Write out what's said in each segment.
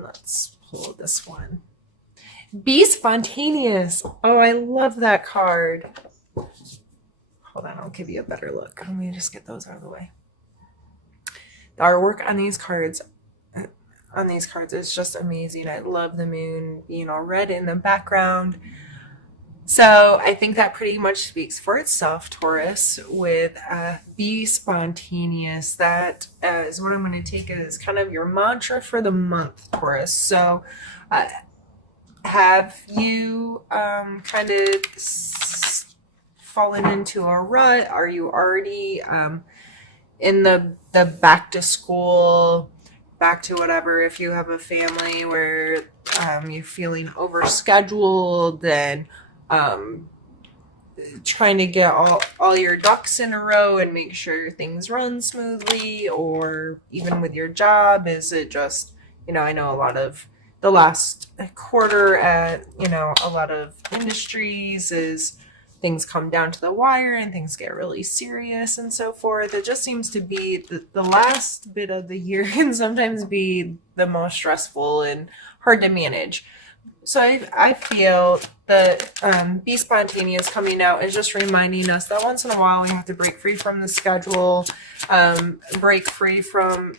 And let's pull this one. Be spontaneous. Oh, I love that card. Hold on, I'll give you a better look. Let me just get those out of the way. The artwork on these cards is just amazing. I love the moon being all red in the background. So I think that pretty much speaks for itself, Taurus, with be spontaneous. That is what I'm going to take as kind of your mantra for the month, Taurus. So have you kind of fallen into a rut? Are you already in the back to school, back to whatever, if you have a family where you're feeling overscheduled and trying to get all your ducks in a row and make sure things run smoothly, or even with your job, is it just, I know a lot of the last quarter at, a lot of industries is things come down to the wire and things get really serious and so forth. It just seems to be the last bit of the year can sometimes be the most stressful and hard to manage. So I feel that Be Spontaneous coming out is just reminding us that once in a while we have to break free from the schedule, break free from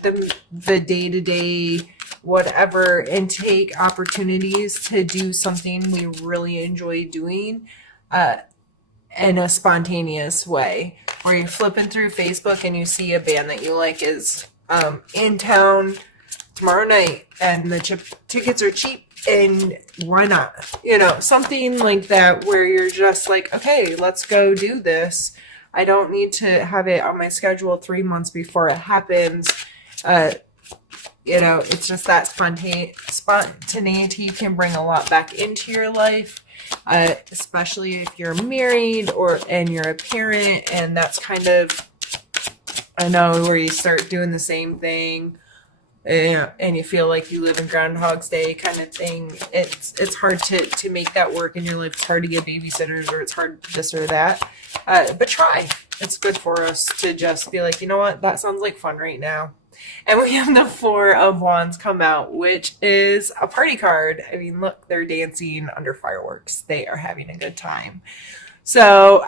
the day-to-day whatever, and take opportunities to do something we really enjoy doing in a spontaneous way. Where you're flipping through Facebook and you see a band that you like is in town tomorrow night and the tickets are cheap, and why not? Something like that, where you're just like, okay, let's go do this. I don't need to have it on my schedule 3 months before it happens. It's just that spontaneity can bring a lot back into your life, especially if you're married and you're a parent, and that's kind of, I know, where you start doing the same thing. And you feel like you live in Groundhog's Day kind of thing. It's hard to make that work in your life. It's hard to get babysitters, or it's hard this or that. But try. It's good for us to just be like, you know what? That sounds like fun right now. And we have the Four of Wands come out, which is a party card. I mean, look, they're dancing under fireworks. They are having a good time. So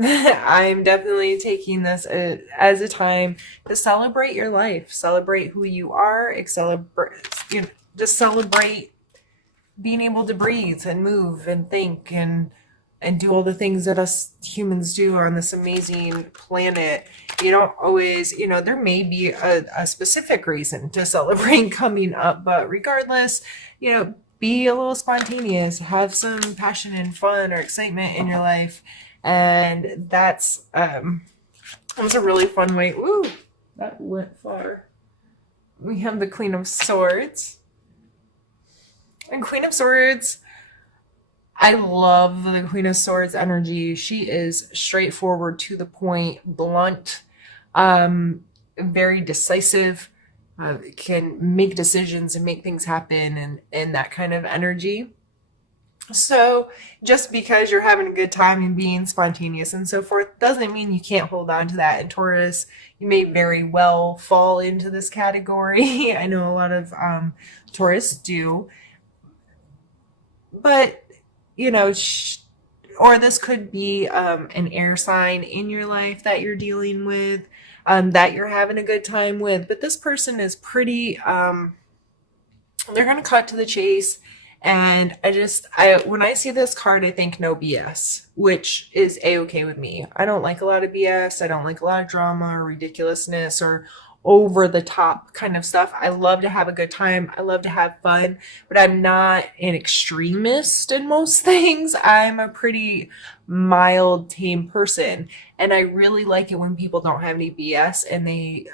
I'm definitely taking this as a time to celebrate your life, celebrate who you are, just celebrate being able to breathe and move and think and do all the things that us humans do on this amazing planet. You don't always, there may be a specific reason to celebrate coming up, but regardless, be a little spontaneous, have some passion and fun or excitement in your life. And that's a really fun way. Ooh, that went far. We have the Queen of Swords. And Queen of Swords, I love the Queen of Swords energy. She is straightforward, to the point, blunt, very decisive, can make decisions and make things happen, and that kind of energy. So just because you're having a good time and being spontaneous and so forth doesn't mean you can't hold on to that. And Taurus, you may very well fall into this category. I know a lot of Taurus do. But, or this could be an air sign in your life that you're dealing with, that you're having a good time with. But this person is pretty, they're going to cut to the chase. And when I see this card, I think no BS, which is a-okay with me. I don't like a lot of BS. I don't like a lot of drama or ridiculousness or over the top kind of stuff. I love to have a good time. I love to have fun, but I'm not an extremist in most things. I'm a pretty mild, tame person. And I really like it when people don't have any BS and they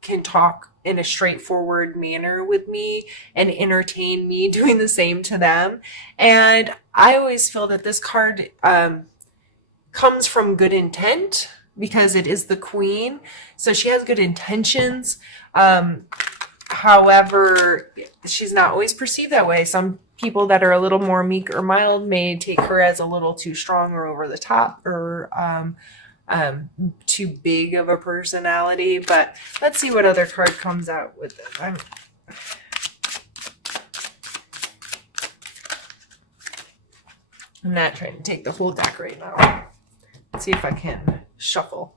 can talk in a straightforward manner with me and entertain me doing the same to them. And I always feel that this card comes from good intent, because it is the Queen. So she has good intentions. However, she's not always perceived that way. Some people that are a little more meek or mild may take her as a little too strong or over the top, or too big of a personality. But let's see what other card comes out with it. I'm not trying to take the whole deck right now. Let's see if I can shuffle.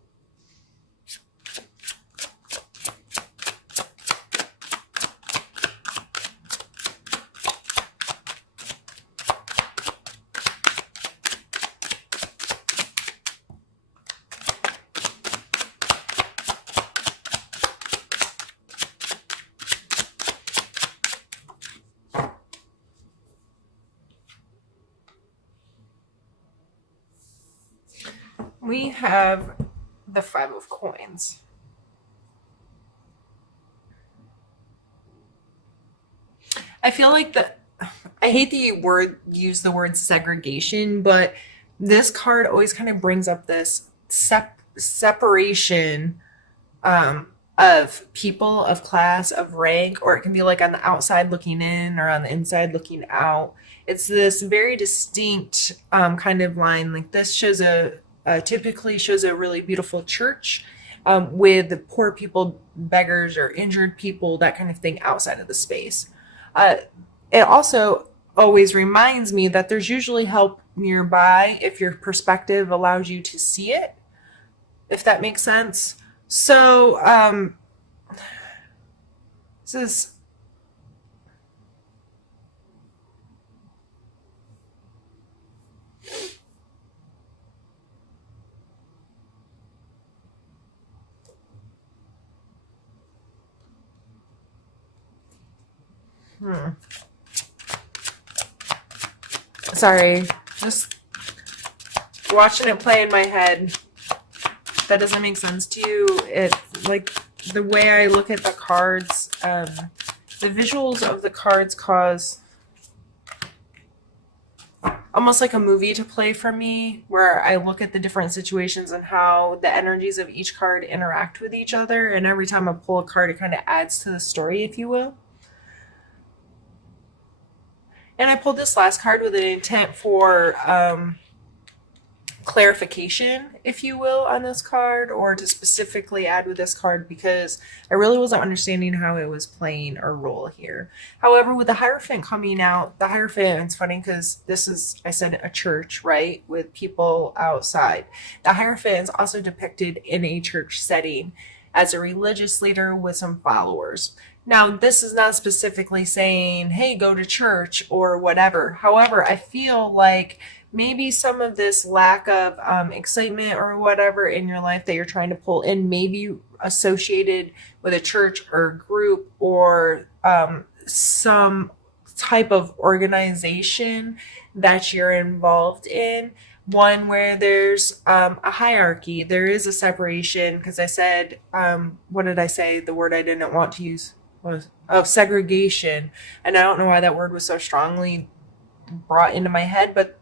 We have the Five of Coins. I feel like I hate the use the word segregation, but this card always kind of brings up this separation of people, of class, of rank, or it can be like on the outside looking in or on the inside looking out. It's this very distinct kind of line. Like this shows typically shows a really beautiful church with poor people, beggars, or injured people, that kind of thing outside of the space. It also always reminds me that there's usually help nearby if your perspective allows you to see it, if that makes sense. So, this is sorry, just watching it play in my head. That doesn't make sense to you. It like the way I look at the cards, the visuals of the cards cause almost like a movie to play for me, where I look at the different situations and how the energies of each card interact with each other. And every time I pull a card, it kind of adds to the story, if you will. And I pulled this last card with an intent for clarification, if you will, on this card, or to specifically add with this card, because I really wasn't understanding how it was playing a role here. However, with the Hierophant coming out, the Hierophant, it's funny because this is, I said, a church, right, with people outside. The Hierophant is also depicted in a church setting as a religious leader with some followers. Now, this is not specifically saying, hey, go to church or whatever. However, I feel like maybe some of this lack of excitement or whatever in your life that you're trying to pull in, maybe associated with a church or a group or some type of organization that you're involved in. One where there's a hierarchy, there is a separation, because I said, what did I say? The word I didn't want to use was segregation. And I don't know why that word was so strongly brought into my head, but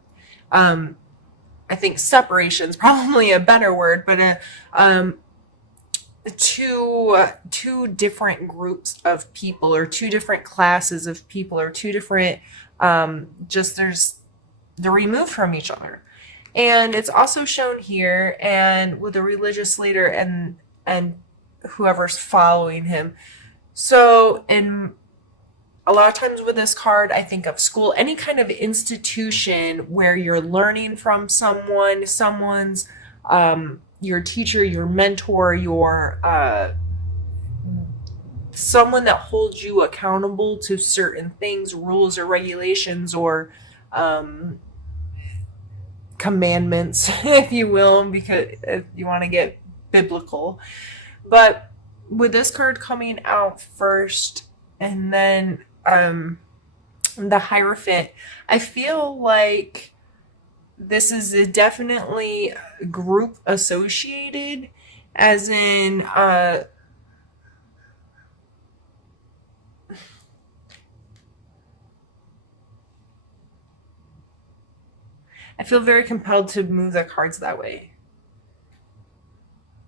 I think separation is probably a better word, but two different groups of people, or two different classes of people, or two different they're removed from each other. And it's also shown here, and with a religious leader and whoever's following him. So in a lot of times with this card, I think of school, any kind of institution where you're learning from someone's your teacher, your mentor, your someone that holds you accountable to certain things, rules or regulations, or commandments, if you will, because if you want to get biblical. But with this card coming out first, and then the Hierophant, I feel like this is definitely group associated, as in I feel very compelled to move the cards that way.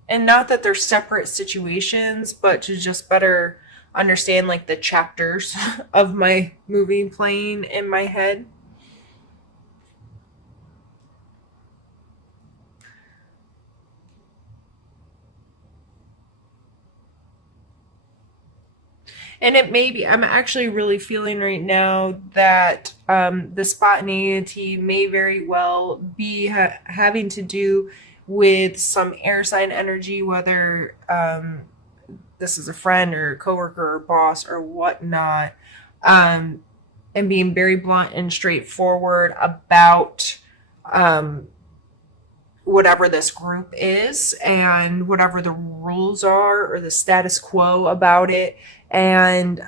And not that they're separate situations, but to just better understand like the chapters of my movie playing in my head. And it may be, I'm actually really feeling right now that the spontaneity may very well be having to do with some air sign energy, whether this is a friend or coworker or boss or whatnot, and being very blunt and straightforward about whatever this group is and whatever the rules are or the status quo about it. And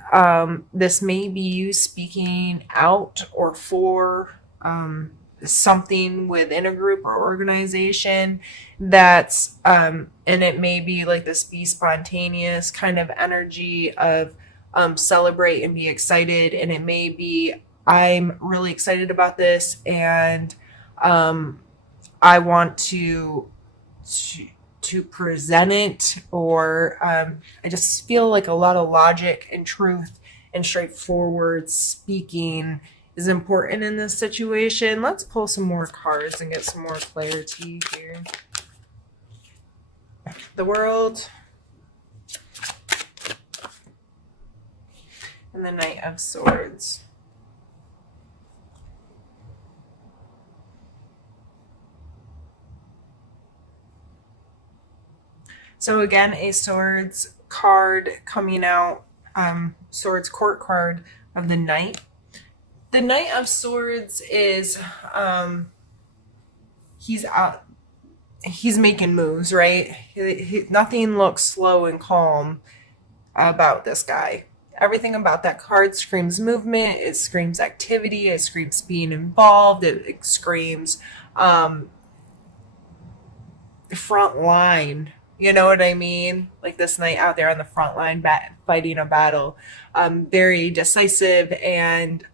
this may be you speaking out or for something within a group or organization that's, and it may be like this be spontaneous kind of energy of celebrate and be excited. And it may be, I'm really excited about this, and I want to present it, or I just feel like a lot of logic and truth and straightforward speaking is important in this situation. Let's pull some more cards and get some more clarity here. The World and the Knight of Swords. So again, a Swords card coming out, Swords Court card of the Knight. The Knight of Swords is, he's making moves, right? Nothing looks slow and calm about this guy. Everything about that card screams movement, it screams activity, it screams being involved, it screams front line. You know what I mean? Like this knight out there on the front line fighting a battle. Very decisive and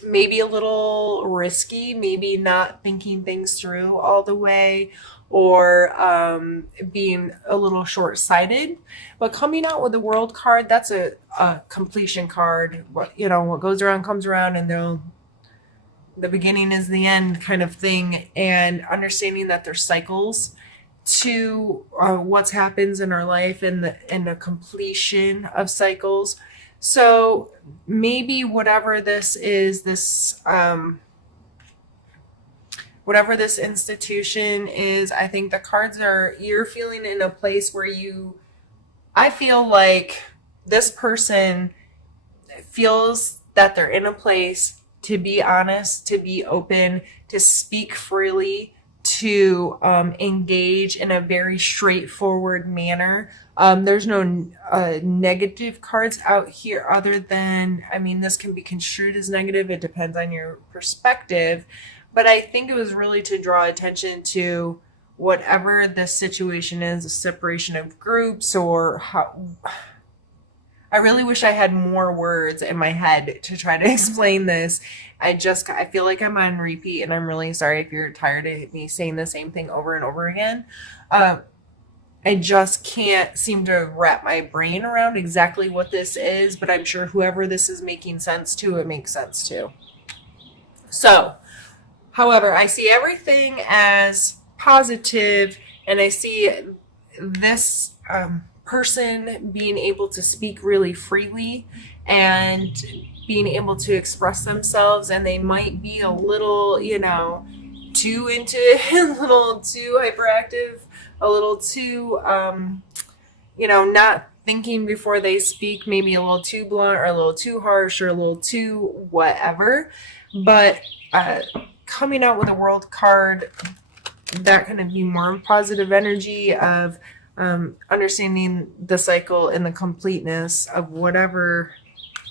maybe a little risky, maybe not thinking things through all the way, or being a little short-sighted. But coming out with the World card, that's a completion card. What goes around comes around, and the beginning is the end kind of thing. And understanding that there's cycles to what happens in our life and the completion of cycles. So maybe whatever this is, whatever this institution is, I think the cards are, you're feeling in a place where I feel like this person feels that they're in a place to be honest, to be open, to speak freely, to engage in a very straightforward manner. There's no negative cards out here other than, this can be construed as negative. It depends on your perspective. But I think it was really to draw attention to whatever the situation is, a separation of groups, or how. I really wish I had more words in my head to try to explain this. I feel like I'm on repeat, and I'm really sorry if you're tired of me saying the same thing over and over again. I just can't seem to wrap my brain around exactly what this is, but I'm sure whoever this is making sense to, it makes sense to. So, however, I see everything as positive, and I see this person being able to speak really freely and being able to express themselves, and they might be a little, too into it, a little too hyperactive, a little too, not thinking before they speak, maybe a little too blunt or a little too harsh or a little too whatever. But coming out with a World card, that kind of be more positive energy of understanding the cycle and the completeness of whatever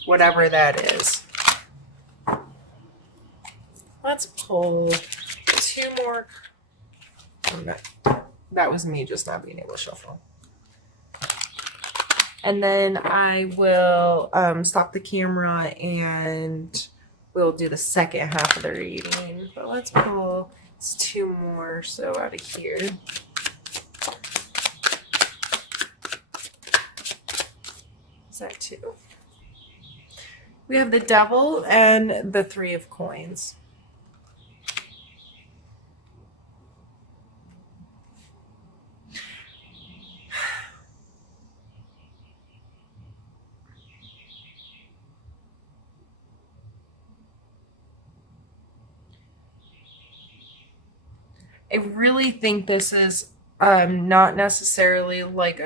that is. Let's pull two more. That was me just not being able to shuffle. And then I will stop the camera and we'll do the second half of the reading. But let's pull two more so out of here. Is that two? We have the Devil and the Three of Coins. I really think this is not necessarily like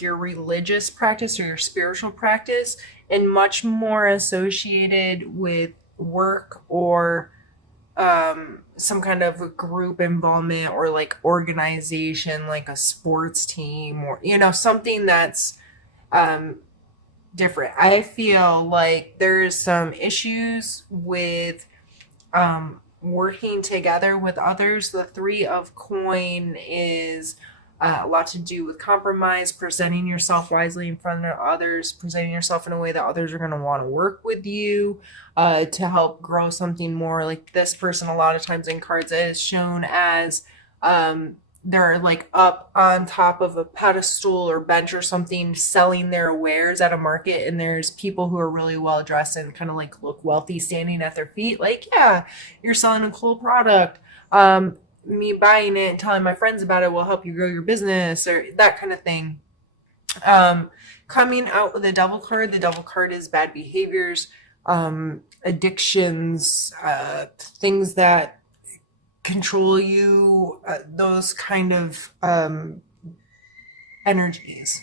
your religious practice or your spiritual practice, and much more associated with work or some kind of a group involvement or like organization, like a sports team, or something that's um, different. I feel like there's some issues with working together with others. The three of coin is a lot to do with compromise, presenting yourself wisely in front of others, presenting yourself in a way that others are going to want to work with you to help grow something more. Like this person, a lot of times in cards, is shown as they're like up on top of a pedestal or bench or something selling their wares at a market, and there's people who are really well dressed and kind of like look wealthy standing at their feet, like, yeah, you're selling a cool product. Me buying it and telling my friends about it will help you grow your business, or that kind of thing. Coming out with the devil card, the devil card is bad behaviors, addictions, things that control you, those kind of energies.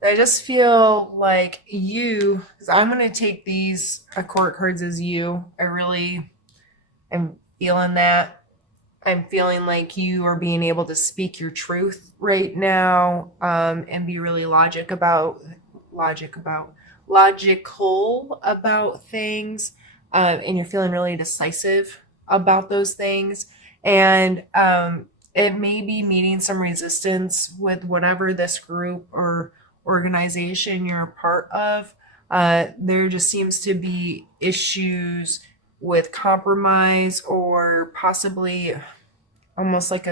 I just feel like you, because I'm going to take these court cards as you. I really am feeling that. I'm feeling like you are being able to speak your truth right now, and be really logical about things, and you're feeling really decisive about those things, and it may be meeting some resistance with whatever this group or organization you're a part of. There just seems to be issues with compromise, or possibly almost like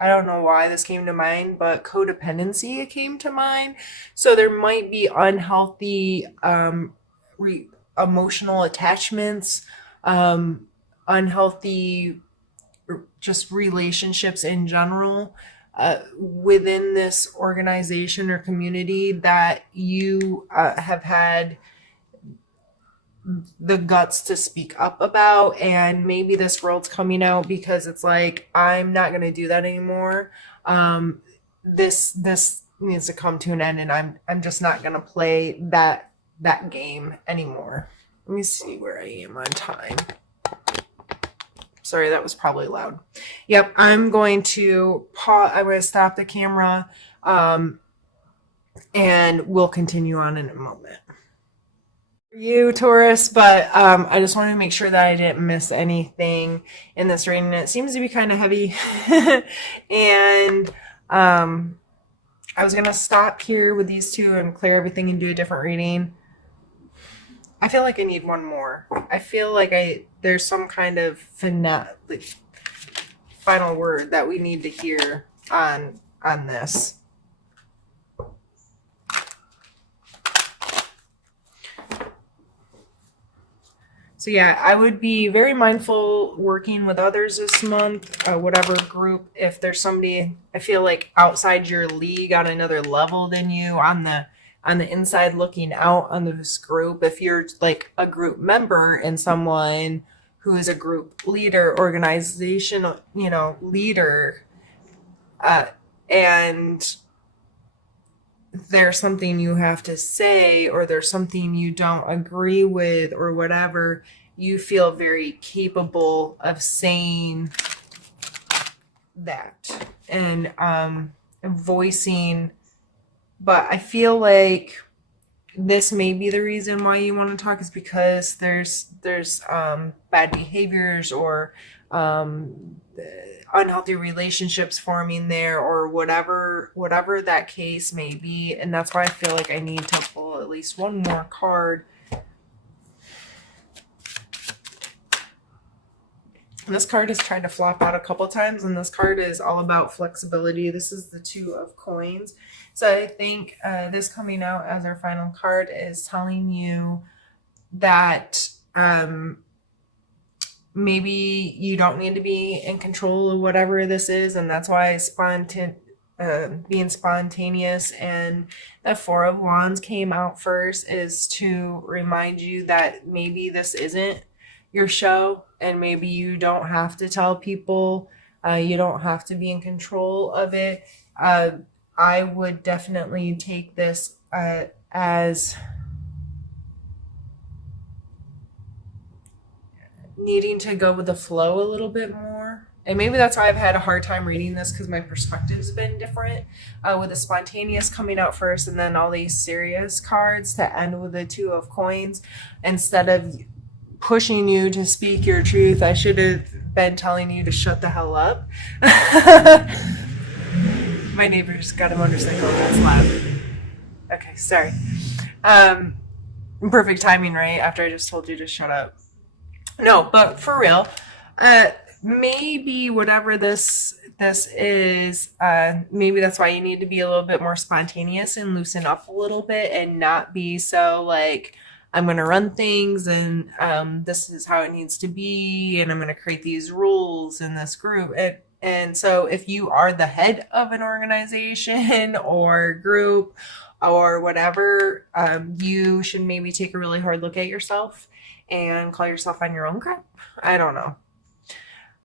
I don't know why this came to mind, but codependency came to mind. So there might be unhealthy emotional attachments, unhealthy just relationships in general within this organization or community that you have had the guts to speak up about. And maybe this world's coming out because it's like, I'm not going to do that anymore. This needs to come to an end, and I'm just not going to play that game anymore. Let me see where I am on time. Sorry, that was probably loud. Yep, I'm going to pause. I'm going to stop the camera, and we'll continue on in a moment. You, Taurus, but I just wanted to make sure that I didn't miss anything in this reading. It seems to be kind of heavy, and I was gonna stop here with these two and clear everything and do a different reading. I feel like I need one more. I feel like there's some kind of final word that we need to hear on this. So yeah, I would be very mindful working with others this month, whatever group. If there's somebody I feel like outside your league on another level than you, on the inside looking out on this group, if you're like a group member and someone who is a group leader, organizational, leader, and there's something you have to say, or there's something you don't agree with, or whatever, you feel very capable of saying that and voicing. But I feel like this may be the reason why you want to talk, is because there's bad behaviors or unhealthy relationships forming there, or whatever that case may be. And that's why I feel like I need to pull at least one more card. And this card has tried to flop out a couple times, and this card is all about flexibility. This is the Two of Coins. So I think this coming out as our final card is telling you that maybe you don't need to be in control of whatever this is, and that's why being spontaneous and the Four of Wands came out first, is to remind you that maybe this isn't your show, and maybe you don't have to tell people, you don't have to be in control of it. I would definitely take this as needing to go with the flow a little bit more. And maybe that's why I've had a hard time reading this, because my perspective's been different, with the spontaneous coming out first and then all these serious cards to end with the Two of Coins. Instead of pushing you to speak your truth, I should have been telling you to shut the hell up. My neighbor's got a motorcycle that's loud. Okay, sorry. Perfect timing, right? After I just told you to shut up. No, but for real, maybe whatever this is, maybe that's why you need to be a little bit more spontaneous and loosen up a little bit, and not be so like, I'm going to run things, and this is how it needs to be, and I'm going to create these rules in this group. And so if you are the head of an organization or group or whatever, you should maybe take a really hard look at yourself and call yourself on your own crap. I don't know.